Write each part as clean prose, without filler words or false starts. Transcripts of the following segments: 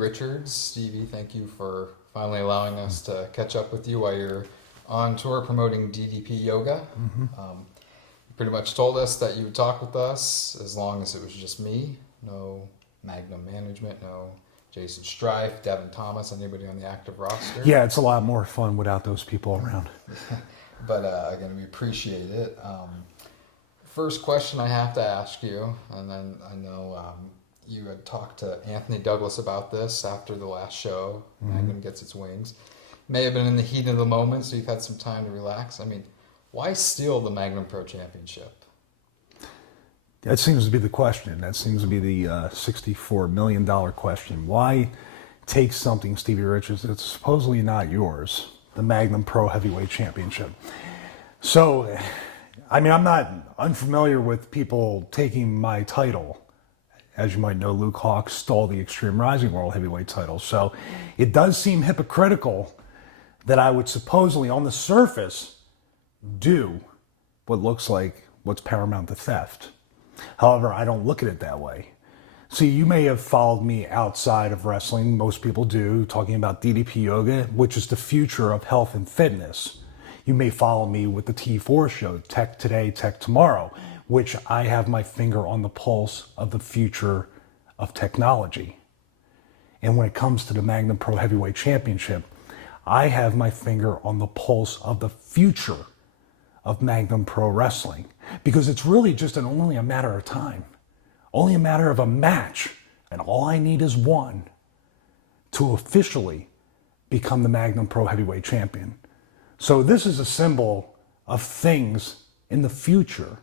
Richards. Stevie, thank you for finally allowing us to catch up with you while you're on tour promoting DDP Yoga. You pretty much told us that you would talk with us as long as it was just me. No Magnum management, no Jaysin, Strife, Devin, Thomas, anybody on the active roster. Yeah, it's a lot more fun without those people around. But again, we appreciate it. First question I have to ask you, and then I know you had talked to Anthony Douglas about this after the last show, Magnum Gets Its Wings. May have been in the heat of the moment, so you've had some time to relax. I mean, why steal the Magnum Pro Championship? That seems to be the question. That seems to be the $64 million question. Why take something, Stevie Richards, that's supposedly not yours, the Magnum Pro Heavyweight Championship? So, I mean, I'm not unfamiliar with people taking my title. As you might know, Luke Hawk stole the Extreme Rising World Heavyweight title. So it does seem hypocritical that I would supposedly, on the surface, do what looks like what's paramount to theft. However, I don't look at it that way. See, you may have followed me outside of wrestling. Most people do, talking about DDP Yoga, which is the future of health and fitness. You may follow me with the T4 show, Tech Today, Tech Tomorrow, which I have my finger on the pulse of the future of technology. And when it comes to the Magnum Pro Heavyweight Championship, I have my finger on the pulse of the future of Magnum Pro Wrestling, because it's really just only a matter of time, only a matter of a match, and all I need is one to officially become the Magnum Pro Heavyweight Champion. So this is a symbol of things in the future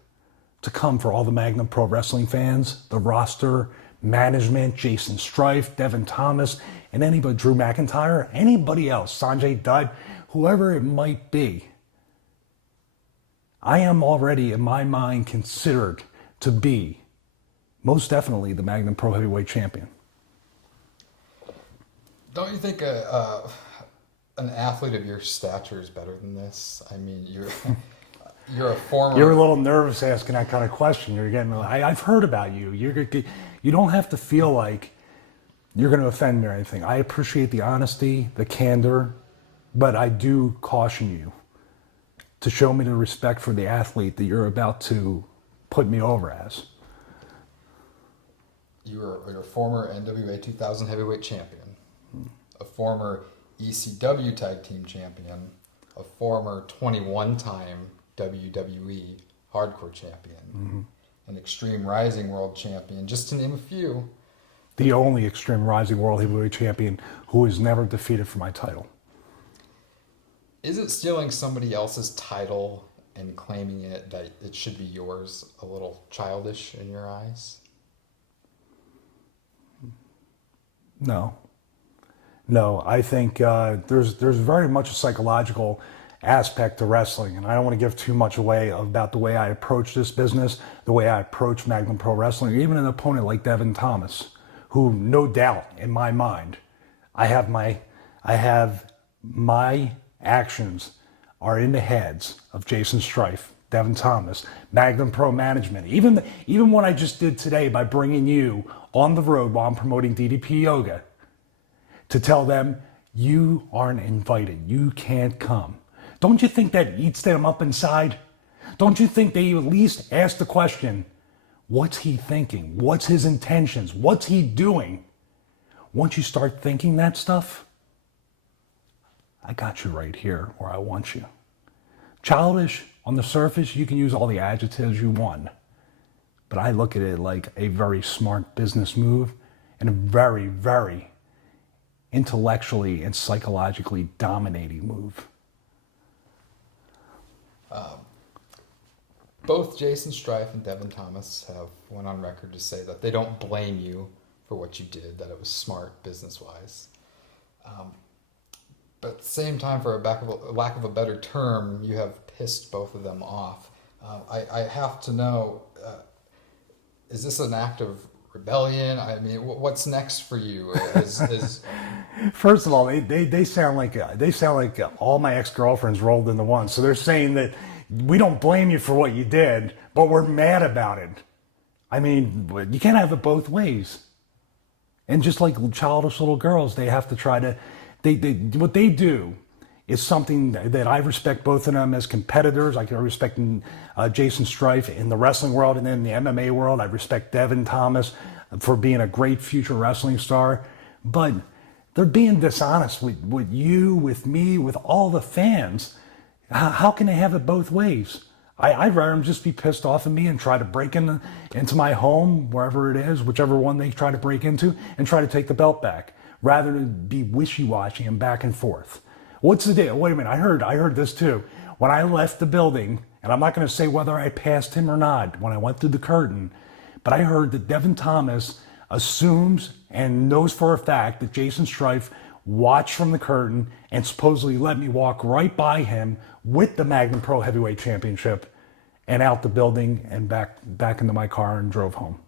to come for all the Magnum Pro Wrestling fans, the roster, management, Jaysin, Strife, Devin Thomas, and anybody, Drew McIntyre, anybody else, Sanjay Dutt, whoever it might be. I am already, in my mind, considered to be most definitely the Magnum Pro Heavyweight Champion. Don't you think an athlete of your stature is better than this? I mean, you're a former... You're a little nervous asking that kind of question. You're getting... I've heard about you. You don't have to feel like you're going to offend me or anything. I appreciate the honesty, the candor, but I do caution you to show me the respect for the athlete that you're about to put me over as. You're a former NWA 2000 heavyweight champion, a former ECW tag team champion, a former 21-time WWE hardcore champion, an Extreme Rising world champion, just to name a few. The only Extreme Rising World Heavyweight Champion who is never defeated for my title. Is it stealing somebody else's title and claiming it that it should be yours a little childish in your eyes? No, I think there's very much a psychological aspect to wrestling, and I don't want to give too much away about the way I approach this business, the way I approach Magnum Pro Wrestling, even an opponent like Devin Thomas, who no doubt in my mind, I have my actions are in the heads of Jaysin, Strife, Devin Thomas, Magnum Pro Management. Even what I just did today by bringing you on the road while I'm promoting DDP Yoga to tell them you aren't invited, you can't come. Don't you think that eats them up inside? Don't you think they at least ask the question, what's he thinking? What's his intentions? What's he doing? Once you start thinking that stuff, I got you right here where I want you. Childish, on the surface, you can use all the adjectives you want. But I look at it like a very smart business move and a very, very intellectually and psychologically dominating move. Both Jaysin, Strife and Devin Thomas have went on record to say that they don't blame you for what you did, that it was smart business-wise. But at the same time, for a lack of a better term, you have pissed both of them off. I have to know, is this an act of rebellion? I mean, what's next for you? First of all, they sound like all my ex-girlfriends rolled into one. So they're saying that we don't blame you for what you did, but we're mad about it. I mean, you can't have it both ways. And just like childish little girls, they have to try to, what they do is something that I respect both of them as competitors. I can respect Jaysin Strife in the wrestling world, and then in the MMA world, I respect Devin Thomas for being a great future wrestling star. But they're being dishonest with you, with me, with all the fans. How can they have it both ways? I'd rather them just be pissed off at me and try to break into my home, wherever it is, whichever one they try to break into, and try to take the belt back, rather than be wishy-washy and back and forth. What's the deal? Wait a minute, I heard this too. When I left the building, and I'm not going to say whether I passed him or not when I went through the curtain, but I heard that Devin Thomas assumes and knows for a fact that Jaysin Strife watched from the curtain and supposedly let me walk right by him with the Magnum Pro Heavyweight Championship and out the building and back into my car and drove home.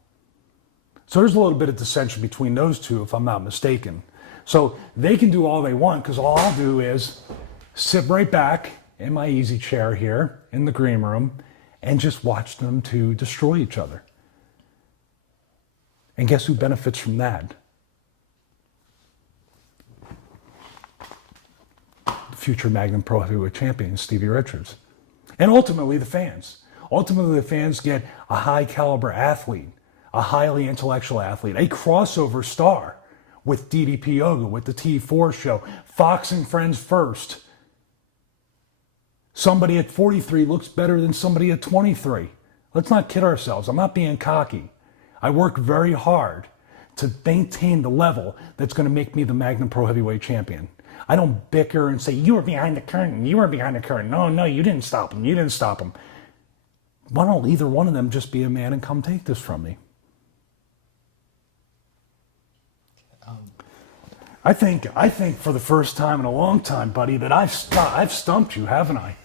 So there's a little bit of dissension between those two, if I'm not mistaken. So they can do all they want, because all I'll do is sit right back in my easy chair here in the green room and just watch them to destroy each other. And guess who benefits from that? The future Magnum Pro Heavyweight Champion, Stevie Richards. And ultimately the fans. Ultimately the fans get a high caliber athlete, a highly intellectual athlete, a crossover star with DDP Yoga, with the T4 show, Fox and Friends first. Somebody at 43 looks better than somebody at 23. Let's not kid ourselves. I'm not being cocky. I work very hard to maintain the level that's going to make me the Magnum Pro Heavyweight Champion. I don't bicker and say, you were behind the curtain, you were behind the curtain. No, you didn't stop him, you didn't stop him. Why don't either one of them just be a man and come take this from me? I think for the first time in a long time, buddy, that I've stumped you, haven't I?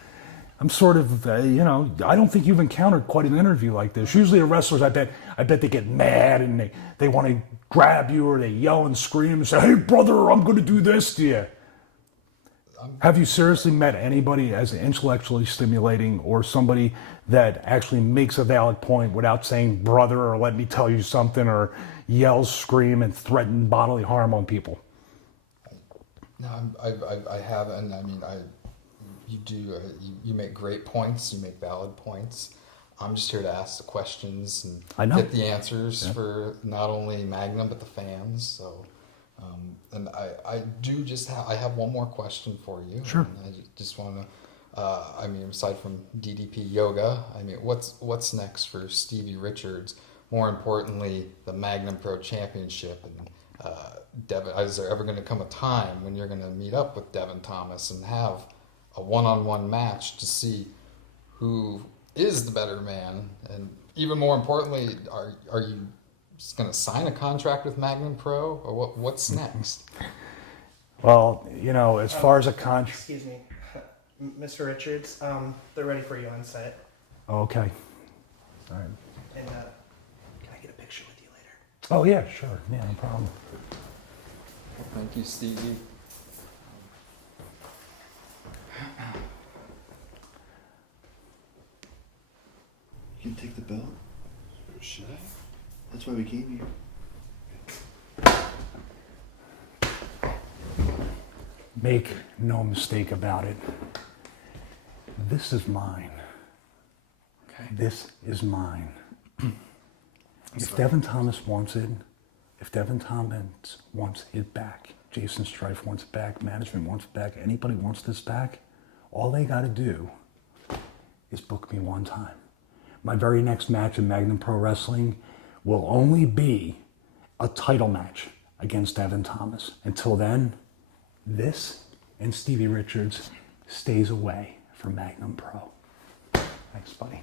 I'm sort of, I don't think you've encountered quite an interview like this. Usually the wrestlers, I bet they get mad and they want to grab you, or they yell and scream and say, hey brother, I'm going to do this to you. Have you seriously met anybody as intellectually stimulating, or somebody that actually makes a valid point without saying brother, or let me tell you something, or yells, scream, and threaten bodily harm on people? No, I have, and I mean, you make great points, you make valid points. I'm just here to ask the questions and get the answers for not only Magnum but the fans. So, and I do just I have one more question for you. Sure. And I just want to, I mean, aside from DDP Yoga, I mean, what's next for Stevie Richards? More importantly, the Magnum Pro Championship, and Devin. Is there ever going to come a time when you're going to meet up with Devin Thomas and have a one-on-one match to see who is the better man? And even more importantly, are you just going to sign a contract with Magnum Pro, or what's next? Well, as far as a contract... Excuse me, Mr. Richards, they're ready for you on set. Okay. All right. And can I get a picture with you later? Oh, yeah, sure. Yeah, no problem. Thank you, Stevie. You can take the belt. Or should I? That's why we came here. Make no mistake about it. This is mine. Okay. This is mine. If Devin Thomas wants it, if Devin Thomas wants it back, Jaysin Strife wants it back, management wants it back, anybody wants this back, all they got to do is book me one time. My very next match in Magnum Pro Wrestling will only be a title match against Devin Thomas. Until then, this and Stevie Richards stays away from Magnum Pro. Thanks, buddy.